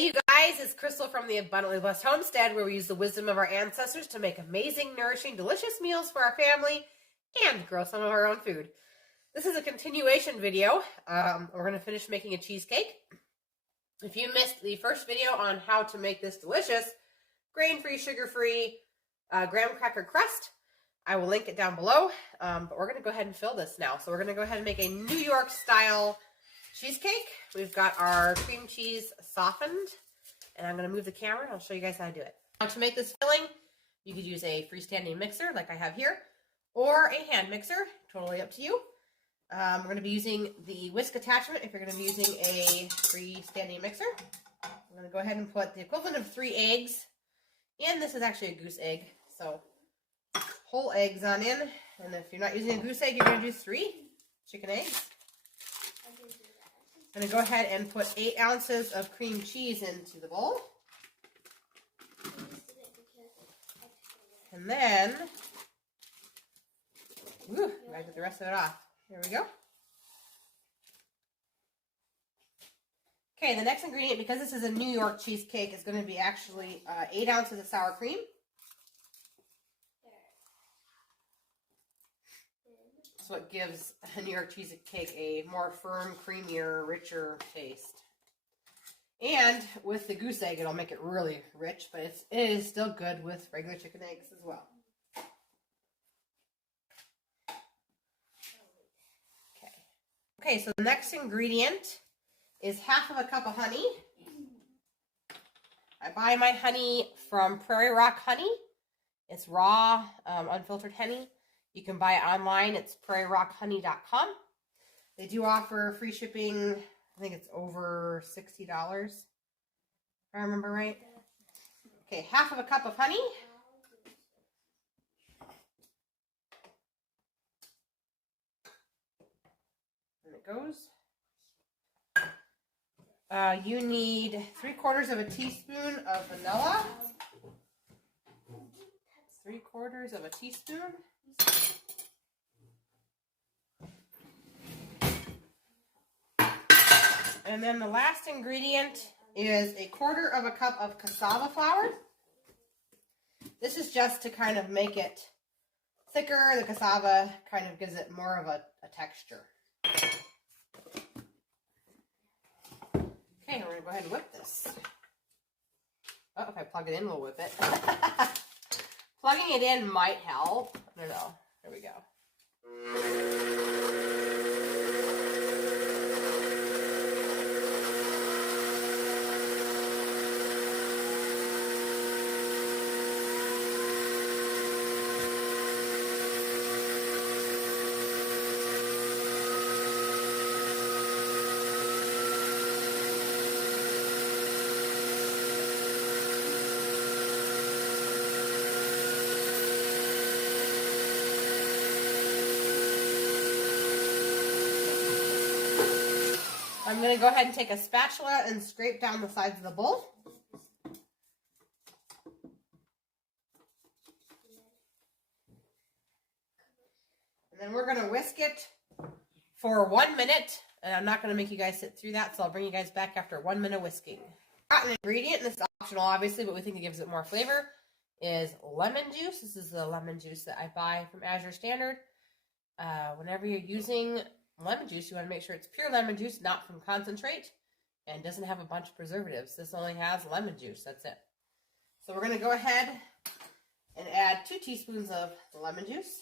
Hey you guys, it's Crystal from the Abundantly Blessed Homestead, where we use the wisdom of our ancestors to make amazing, nourishing, delicious meals for our family and grow some of our own food. This is a continuation video. We're going to finish making a cheesecake. If you missed the first video on how to make this delicious, grain-free, sugar-free, graham cracker crust, I will link it down below. But we're going to go ahead and fill this now. So we're going to go ahead and make a New York style cheesecake. We've got our cream cheese softened, and I'm going to move the camera and I'll show you guys how to do it. Now, to make this filling, you could use a freestanding mixer like I have here, or a hand mixer, totally up to you. We're going to be using the whisk attachment if you're going to be using a freestanding mixer. I'm going to go ahead and put the equivalent of 3 eggs in. This is actually a goose egg, so whole eggs on in. And if you're not using a goose egg, you're going to do 3 chicken eggs. I'm going to go ahead and put 8 ounces of cream cheese into the bowl. And then, I gotta get the rest of it off. Here we go. Okay, the next ingredient, because this is a New York cheesecake, is going to be actually 8 ounces of sour cream. That's what gives a New York cheesecake a more firm, creamier, richer taste. And with the goose egg, it'll make it really rich, but it is still good with regular chicken eggs as well. Okay, so the next ingredient is half of a cup of honey. I buy my honey from Prairie Rock Honey. It's raw, unfiltered honey. You can buy it online. It's prairieRockHoney.com. They do offer free shipping. I think it's over $60, if I remember right. Okay, half of a cup of honey. And it goes. You need 3/4 of a teaspoon of vanilla. 3/4 of a teaspoon. And then the last ingredient is 1/4 of a cup of cassava flour. This is just to kind of make it thicker. The cassava kind of gives it more of a texture. Okay, we're going to go ahead and whip this. Oh, if I plug it in, we'll whip it. Plugging it in might help. I don't know. There we go. I'm going to go ahead and take a spatula and scrape down the sides of the bowl. And then we're going to whisk it for 1 minute. And I'm not going to make you guys sit through that, so I'll bring you guys back after 1 minute whisking. An ingredient, and this is optional obviously, but we think it gives it more flavor, is lemon juice. This is the lemon juice that I buy from Azure Standard. Whenever you're using lemon juice, you want to make sure it's pure lemon juice, not from concentrate, and doesn't have a bunch of preservatives. This only has lemon juice. That's it. So we're going to go ahead and add 2 teaspoons of the lemon juice,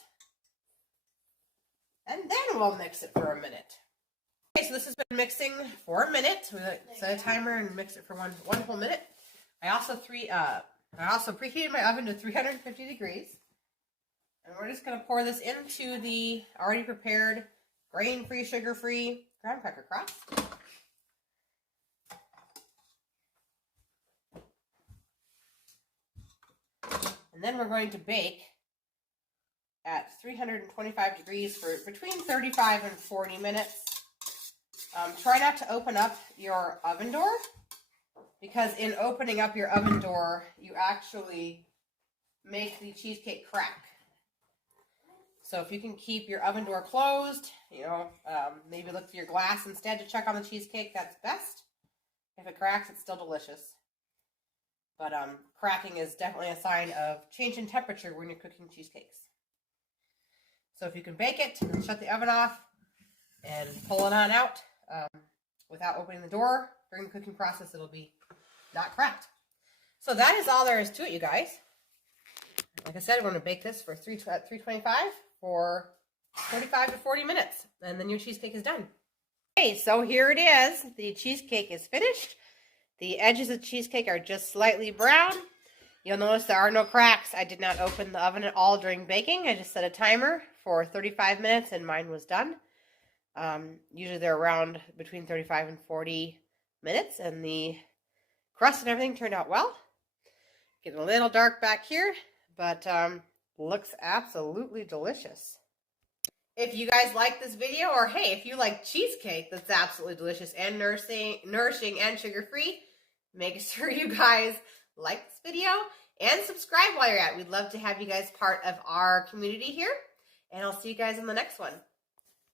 and then we'll mix it for a minute. Okay, so this has been mixing for a minute. We set a timer and mix it for one whole minute. I also preheated my oven to 350 degrees, and we're just going to pour this into the already prepared grain-free, sugar-free graham cracker crust. And then we're going to bake at 325 degrees for between 35 and 40 minutes. Try not to open up your oven door, because in opening up your oven door, you actually make the cheesecake crack. So if you can keep your oven door closed, maybe look through your glass instead to check on the cheesecake, that's best. If it cracks, it's still delicious. But cracking is definitely a sign of change in temperature when you're cooking cheesecakes. So if you can bake it, shut the oven off and pull it on out without opening the door during the cooking process, it'll be not cracked. So that is all there is to it, you guys. Like I said, we're going to bake this for 325 for 35 to 40 minutes, and then your cheesecake is done. Okay, so here it is. The cheesecake is finished. The edges of the cheesecake are just slightly brown. You'll notice there are no cracks. I did not open the oven at all during baking. I just set a timer for 35 minutes, and mine was done. Usually they're around between 35 and 40 minutes, and the crust and everything turned out well. Getting a little dark back here, but looks absolutely delicious. If you guys like this video, or hey, if you like cheesecake that's absolutely delicious and nourishing and sugar-free, make sure you guys like this video and subscribe while you're at it. We'd love to have you guys part of our community here, and I'll see you guys in the next one.